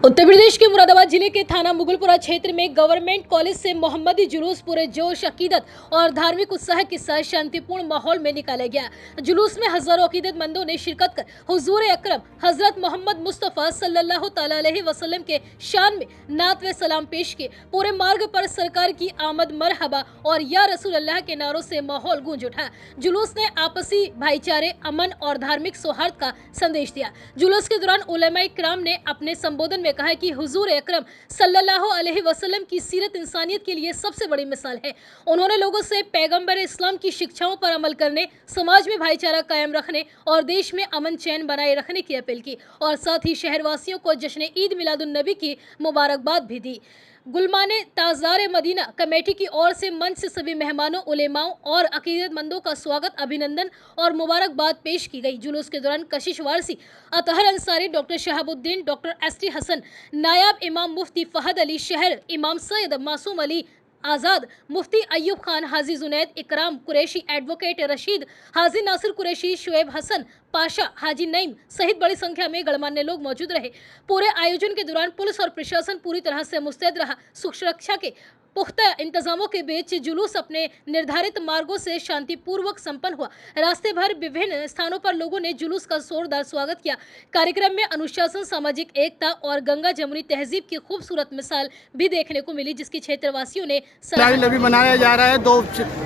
उत्तर प्रदेश के मुरादाबाद जिले के थाना मुगलपुरा क्षेत्र में गवर्नमेंट कॉलेज से मोहम्मदी जुलूस पूरे जोश, अकीदत और धार्मिक उत्साह के साथ शांतिपूर्ण माहौल में निकाला गया। जुलूस में हजारों अकीदतमंदों ने शिरकत कर हुजूर अकरम हजरत मोहम्मद मुस्तफ़ा सल्लल्लाहु ताला अलैहि वसल्लम के शान में नात व सलाम पेश किए। पूरे मार्ग पर सरकार की आमद मरहबा और या रसूल अल्लाह के नारों से माहौल गूंज उठा। जुलूस ने आपसी भाईचारे, अमन और धार्मिक सौहार्द का संदेश दिया। जुलूस के दौरान उलमा इकराम ने अपने संबोधन में कहा कि हुजूर अकरम सल्लल्लाहु अलैहि वसल्लम की सीरत इंसानियत के लिए सबसे बड़ी मिसाल है। उन्होंने लोगों से पैगंबर इस्लाम की शिक्षाओं पर अमल करने, समाज में भाईचारा कायम रखने और देश में अमन चैन बनाए रखने की अपील की और साथ ही शहरवासियों को जश्न ईद मिलादुन नबी की मुबारकबाद भी दी। गुलमाने ताज़ार मदीना कमेटी की ओर से मंच से सभी मेहमानों, उलेमाओं और अकीदतमंदों का स्वागत, अभिनंदन और मुबारकबाद पेश की गई। जुलूस के दौरान Kashish Warsi, Athar Ansari, doctor Shahabuddin, doctor S T Hasan, नायब इमाम मुफ्ती फहद अली शहर, इमाम सैयद मासूम अली आज़ाद, मुफ्ती अयूब खान, हाजी जुनैद, इकराम कुरैशी, एडवोकेट रशीद, हाजी नासिर कुरैशी, शुएब हसन पाशा, हाजी नईम सहित बड़ी संख्या में गणमान्य लोग मौजूद रहे। पूरे आयोजन के दौरान पुलिस और प्रशासन पूरी तरह से मुस्तैद रहा। सुरक्षा के पुख्ता इंतजामों के बीच जुलूस अपने निर्धारित मार्गों से शांतिपूर्वक संपन्न हुआ। रास्ते भर विभिन्न स्थानों पर लोगों ने जुलूस का जोरदार स्वागत किया। कार्यक्रम में अनुशासन, सामाजिक एकता और गंगा जमुनी तहजीब की खूबसूरत मिसाल भी देखने को मिली, जिसकी क्षेत्रवासियों ने अभी मनाया जा रहा है। दो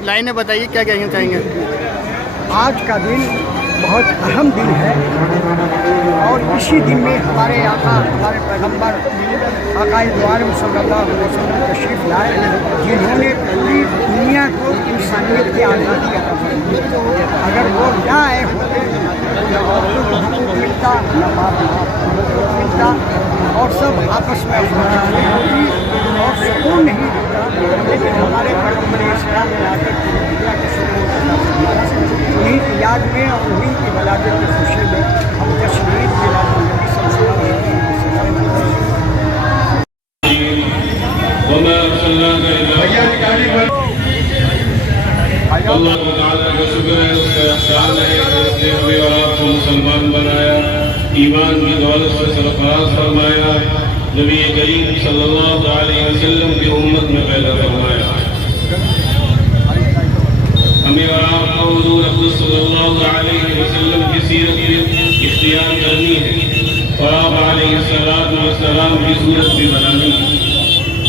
लाइनें बताइए, क्या कहना चाहेंगे? आज का दिन बहुत अहम दिन है और इसी दिन में हमारे आका, हमारे पैगंबर आकाए दो आलम सल्लल्लाहु अलैहि वसल्लम तशरीफ लाए, जिन्होंने पूरी दुनिया को इंसानियत की आज़ादी अता फरमाई। अगर वो ना आए होते तो मिलता मिलता और सब आपस में होती और सुकून नहीं होता। लेकिन हमारे पैगंबर इस्लाम ने आकर दुनिया के सुकून उन्हीं की याद में और उन्हीं की वलादत की खुशी में हम जश्न ईद मिलादुन नबी सल्लल्लाहु अलैहि वसल्लम अल्लाह ताला का शुक्र है, उसका एहसान है कि उसने हमें और आपको मुसलमान बनाया, ईमान की दौलत से सरफराज फरमाया, नबी करीम सल्लल्लाहु अलैहि वसल्लम की उम्मत में पैदा फरमाया। हमें और आपको हुजूर अक़दस सल्लल्लाहु अलैहि वसल्लम की सीरत इख्तियार करनी है और आप अलैहिस्सलाम की सूरत भी बनानी है,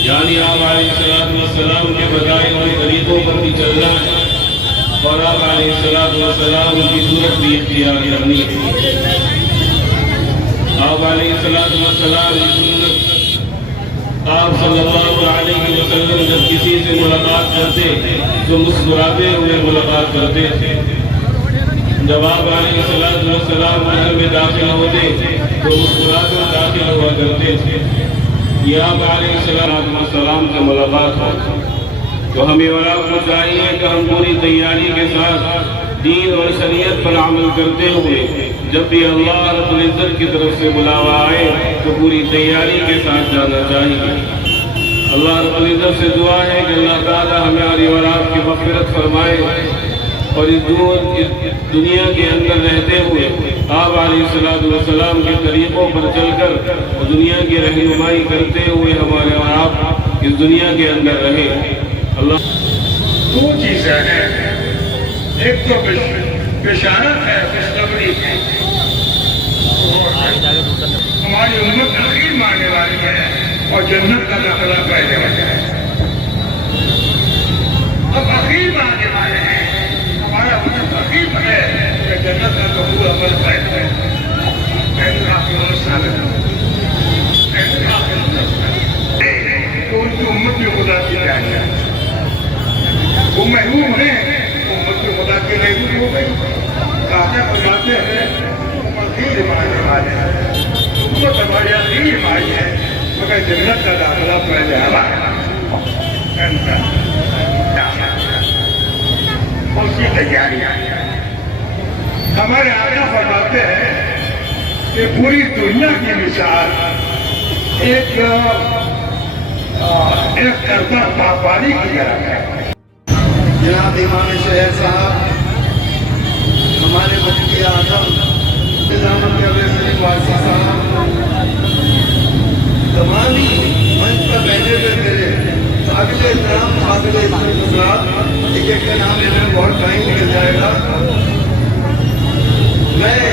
यानी आप अलैहिस्सलाम के बताए हुए तरीकों पर भी चलना है और आप अलैहिस्सलाम की सूरत भी इख्तियार करनी है। आप अलैहिस्सलाम की सूरत, आप सल्लल्लाहु अलैहि वसल्लम जब किसी से मुलाकात करते तो मुस्कुराते हुए मुलाकात करते थे। जब आप अलैहिस्सलाम घर में दाखिल होते तो मुस्कुराकर दाखिल हुआ करते थे। ये आप अलैहिस्सलाम से मुलाकात हो तो हमें और आपको चाहिए कि हम पूरी तैयारी के साथ दीन और शरीयत पर अमल करते हुए जब भी अल्लाह रब्बुल इज्जत की तरफ से बुलावा आए तो पूरी तैयारी के साथ जाना चाहिए। अल्लाह रब्बुल इज्जत से दुआ है कि अल्लाह ताला हमारी और आपकी मग़फ़िरत फरमाए और इस दुनिया के अंदर रहते हुए आप अलैहिस्सलाम के तरीक़ों पर चलकर दुनिया की रहनुमाई करते हुए हमारे और आप इस दुनिया के अंदर रहे। अल्लाह दो चीज़ें हैं, एक तो बिशारत है, खुशखबरी है, हमारी उम्मत आखिर में आने वाली है और जन्नत का दाखिला पहले हो जाए। अब आखिर में आने वाले हैं, हमारा उम्मत आखिर में है कि जन्नत का कबूल अमल पहले है। तो उनकी उम्मत में खुदा की जान है, वो महबूब है, उम्मत में खुदा की महबूब हो गई। काका बनाते हैं आखिर माने वाले हैं, उम्मत हमारे आखिर माई है, मगर जन्नत का दाखिला पहले हमारा उसकी तैयारी। हमारे आका फरमाते हैं कि पूरी दुनिया की मिसाल एक करता बागबानी की तरह है। जनाब इमाम शहर साहब, हमारे मुफ्ती आज़म साहब, ایک ایک کا نام لینے میں بہت ٹائم نکل جائے گا. میں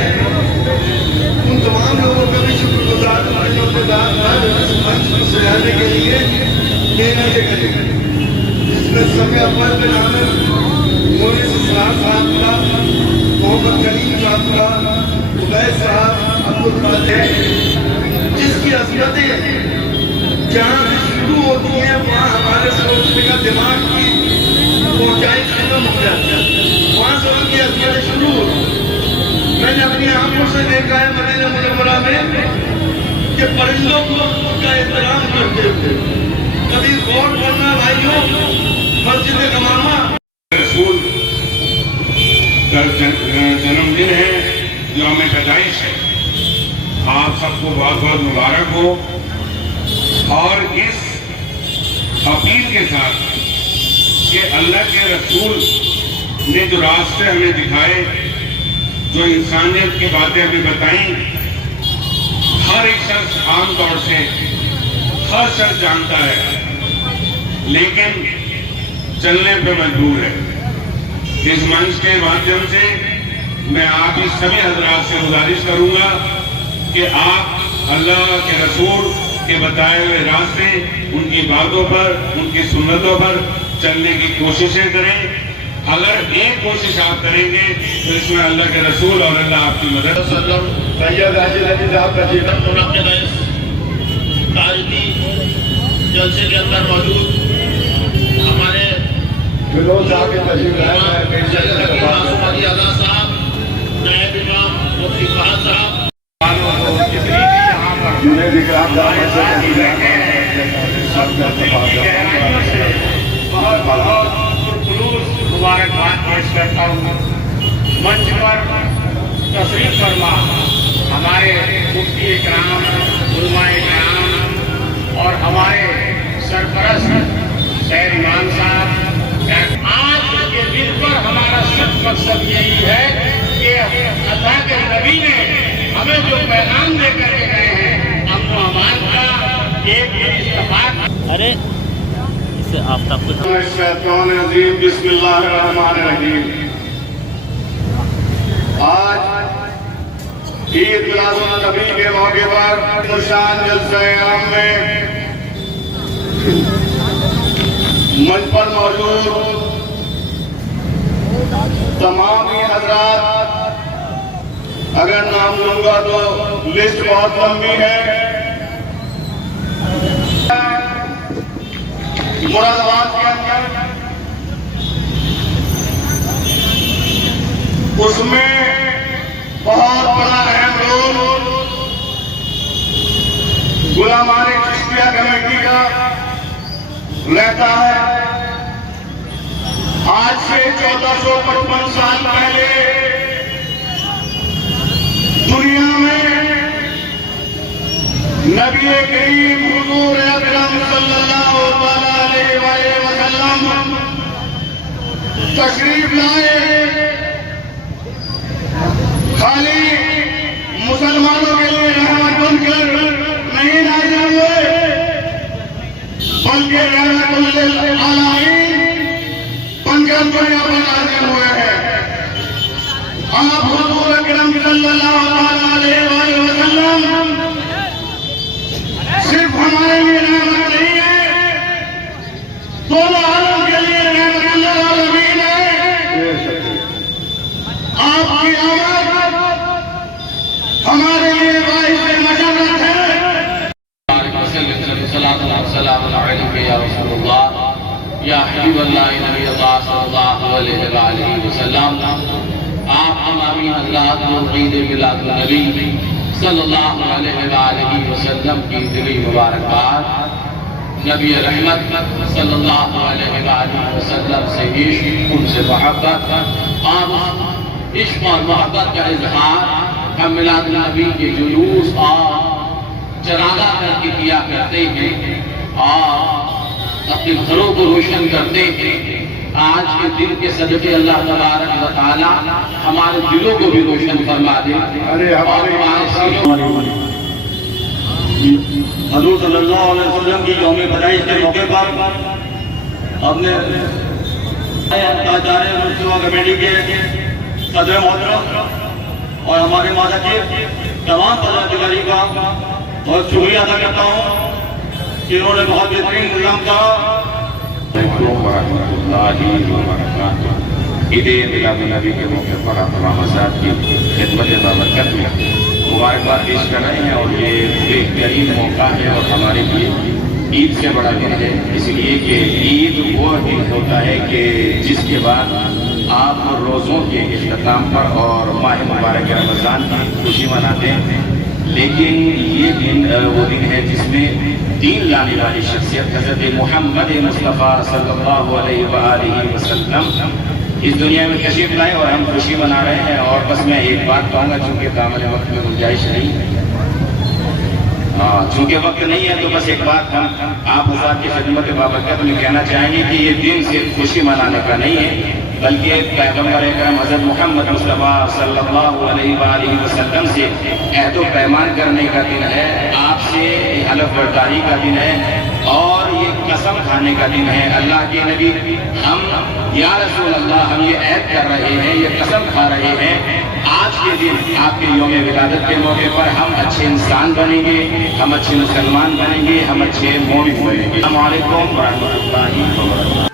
ان تمام لوگوں کا بھی شکر گزار ہوں جو اپنے منچ کو سجانے کے لیے محنتیں کریں. جس میں سب اول میں نام ہے مونس اسرار صاحب کا, محمد کلیم صاحب کا, عبید صاحب, عبدالقادر, جس کی عظمتیں جہاں سے شروع ہوتی ہیں وہاں ہمارے سوچنے کا دماغ کی پہنچائی ختم ہو جاتی ہے, وہاں سے ان کی عظمتیں شروع ہوتی ہیں. میں نے اپنی آنکھوں سے دیکھا ہے مدینہ منورہ میں کہ پرندوں کو کا احترام کرتے ہوئے. کبھی غور کرنا بھائیوں, مسجد امامہ رسول کا جنم دن ہے, یوم پیدائش ہے. آپ سب کو بہت بہت مبارک ہو, اور اس اپیل کے ساتھ کہ اللہ کے رسول نے جو راستے ہمیں دکھائے, جو انسانیت کی باتیں ہمیں بتائیں, ہر ایک شخص عام طور سے ہر شخص جانتا ہے لیکن چلنے پہ مجبور ہے. اس منچ کے مادھیم سے میں آپ اس سبھی حضرات سے گزارش کروں گا کہ آپ اللہ کے رسول کے بتائے ہوئے راستے, ان کی باتوں پر, ان کی سنتوں پر چلنے کی کوششیں کریں. اگر ایک کوشش آپ کریں گے تو اس میں اللہ کے رسول اور اللہ آپ کی مدد. سید حاجی علی صاحب تشریف منعقدہ اس تاریخی جلسے کے اندر موجود ہمارے فیروز صاحب کے تشریف سید حکیم معصوم علی ادا صاحب, نائب امام مفتی فہد صاحب, مبارکباد پیش کرتا ہوں. منچ پر تشریف فرما ہمارے مفتی اکرام, علماء اکرام اور ہمارے سرپرست سید امام صاحب. آج کے دن پر ہمارا صرف مقصد یہی ہے کہ اللہ کے نبی نے ہمیں جو پیغام دے کر کے گئے ہیں, امن و امان کا ایک اتفاق. ارے اس سے آفتاب کو الشیطان الرجیم. بسم اللہ الرحمن الرحیم. آج عید میلاد النبی کے موقع پر شان جلسہ عام میں منچ پر موجود تمام ہی حضرات, اگر نام لوں گا تو لسٹ بہت لمبی ہے. مراد آباد کے اندر اس میں بہت بڑا اہم رول غلامان چشتیہ کمیٹی کا رہتا ہے. آج سے 1455 سال پہلے دنیا میں نبی کریم حضور اکرم صلی اللہ علیہ وسلم تشریف لائے. خالی مسلمانوں کے لیے رحمت بن کر نہیں لائے ہوئے, بلکہ رحمت للعالمین بن کر دنیا پر نازل ہوئے ہیں. آپ حضور اکرم صلی اللہ علیہ وسلم صرف ہمارے لیے رحمت نہیں ہے, دونوں عالم کے لیے رحمت للعالمین ہے. آپ کی آمد ہمارے لیے باعث مسرت ہے. السلام علیکم یا رسول اللہ, یا حبیب اللہ, نبی اللہ صلی اللہ علیہ وآلہ وسلم. آپ تمامی حضرات کو عید میلاد النبی صلی اللہ علیہ وآلہ وسلم کی دلی مبارکباد. نبی رحمت صلی اللہ علیہ وآلہ وسلم سے عشق, ان سے محبت, اور عشق اور محبت کا اظہار ہم میلاد النبی کے جلوس اور چراغا کر کے کیا کرتے ہیں اور اپنے گھروں کو روشن کرتے ہیں. آج کے دن کے صدقے اللہ تبارک و تعالی ہمارے دلوں کو بھی روشن فرما دے. اور حضور صلی اللہ علیہ وسلم کی یوم پیدائش کے موقع پر अपने ताजारे मुस्तफा कमेटी के सदर मोहतरम और हमारे माता के तमाम पदाधिकारी का बहुत शुक्रिया अदा करता हूँ कि उन्होंने बहुत बेहतरीन इंतजाम करा। ईद मिलादुन्नबी के मौके पर आप तमाम हज़रात की खिदमत बाबरकत में मुबारकबाद पेश कर रहे हैं और ये बेहतरीन मौका है और हमारे लिए ईद से बड़ा दिन है, इसलिए कि ईद वो दिन होता है कि जिसके बाद आप रोज़ों के इख्तिताम पर और माह मुबारक रमज़ान की खुशी मनाते हैं। लेकिन ये दिन वो दिन है जिसमें दीन लाने वाली शख्सियत हज़रत मोहम्मद मुस्तफ़ा सल्लल्लाहु अलैहि वसल्लम इस दुनिया में तशरीफ लाए और हम खुशी मना रहे हैं। और बस मैं एक बात कहूँगा, चूँकि दामन वक्त में गुंजाइश नहीं है, चूँकि वक्त नहीं है, तो बस एक बात हम आप हज़रात की खिदमत बाबरकत में कहना चाहेंगे कि ये दिन सिर्फ खुशी मनाने का नहीं है, बल्कि पैगम्बर अकरम हज़रत मोहम्मद मुस्तफ़ा सल्लल्लाहु अलैहि वसल्लम से अहद व पैमान करने का दिन है, आपसे हलफ बर्दारी का दिन है और ये कसम खाने का दिन है। अल्लाह के नबी, हम या रसूल अल्लाह, हम ये ऐद कर रहे हैं, ये कसम खा रहे हैं, आज के दिन आपके यौम विलादत के मौके पर हम अच्छे इंसान बनेंगे, हम अच्छे मुसलमान बनेंगे, हम अच्छे मोमिन बनेंगे। अस्सलामु अलैकुम व रहमतुल्लाहि व बरकातहू।